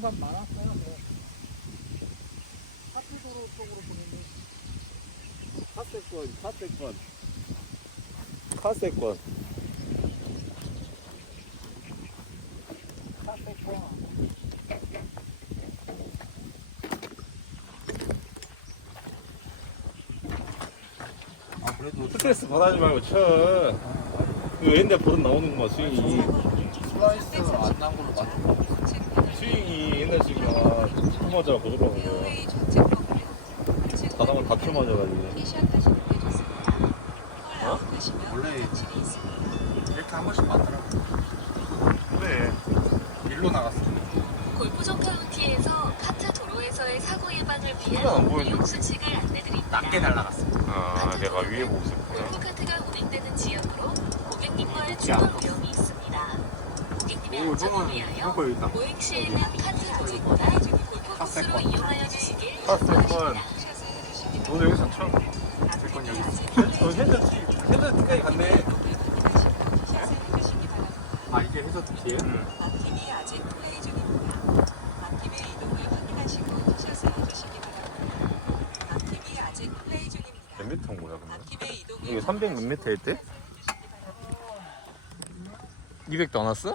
공간 많았어요. 하트도로 쪽으로 보내면 파세권 사세권. 아 그래도 스트레스 받아지 말고 쳐. 이거 옛날 버릇 나오는구만 스윙이. 슬라이스 안 난 걸로 맞춰. 스윙이 옛날 스윙이야. 툭 맞아가 부드러워. 바닥을 다쳐 맞아가지고. 어? 원래 이렇게 한 번씩 맞더라고. 그래. 일로 나갔어. 골프존 카운티에서 카트 도로에서의 사고 예방을 소리가 안 위한 보이네. 교육 수칙을 안내드립니다. 낮게 날라갔어. 아, 내가 위에 보고 있었구나. 골프 카트가 운행되는 지역으로 고객님과의 충돌 위험이 있습니다. 고객님의 안전을 위하여 보행 시에는 카트 도로보다 골프코스로 이용하여 주시길 파세권. 바랍니다. 너 여기서 쳐. 제건 여기 있어. 핸드까지 갔네. 아 이게 해저드 뒤에? 마팀이 아직 플레이 중입니다. 마팀의 이동을 확인하시고 샷을 해주시기 바랍니다. 마팀이 아직 플레이 중입니다. 몇 미터인 거야 그러면? 마팀의 이동을 이게 300 몇 미터일 때? 200도 안 왔어?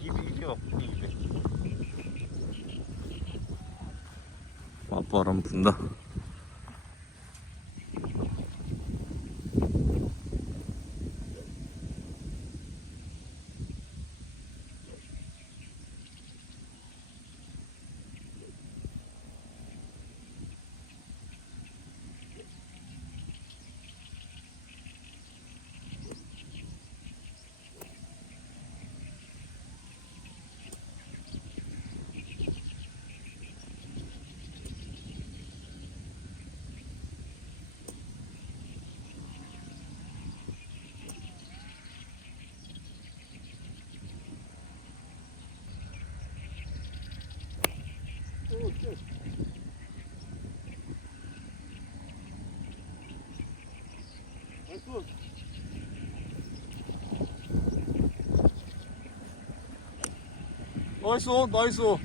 200 왔고 200. 맞바람 분다.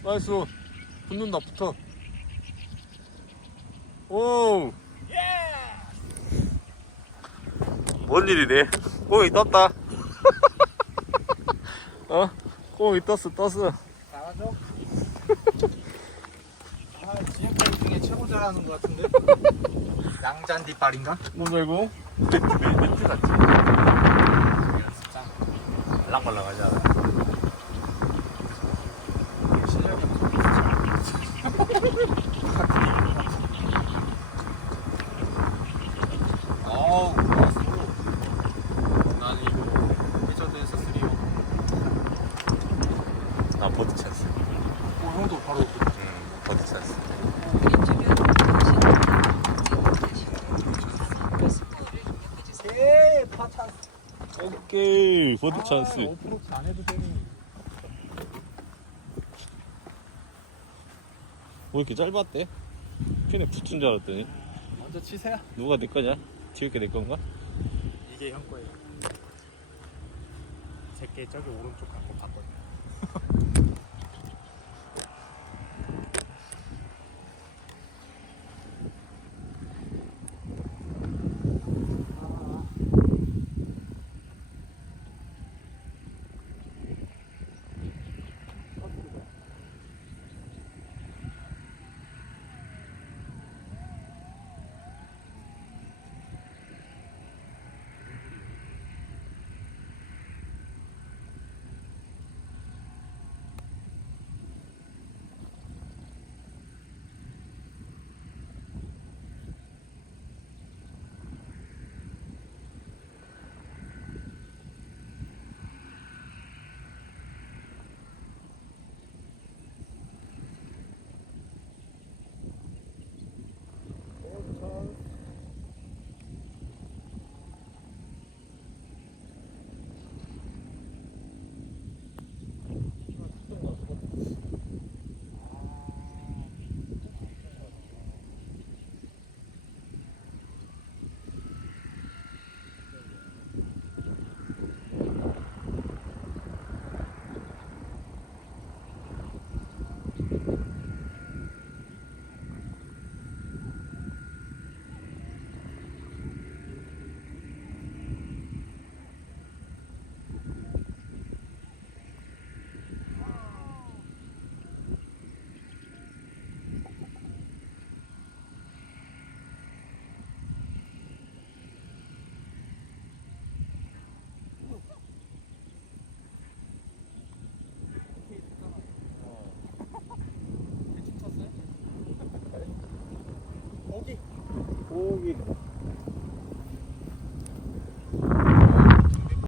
나이스. 붙는다, 붙어. 오. 뭔 일이래? 공이 떴다. 어? 공이 떴어. 나가죠? 아 지금까지 중에 최고 잘하는 것 같은데? 양잔디빨인가? 뭔 알고? 멘트 같지? 진짜 말랑말랑하지 실력이 어우 나이스. 난 이거 해저드에서 3요. 나 버디 찬스. 형도 바로 버디 찬스. 예, 파찬. 오케이, 버디 찬스. 오프로치 안 해도 되니. 뭐 이렇게 짧았대? 걔네 붙은 줄 알았더니. 먼저 치세요. 누가 내 거냐? 지우개 내 건가? 이게 형 거예요. 제게 저기 오른쪽 갖고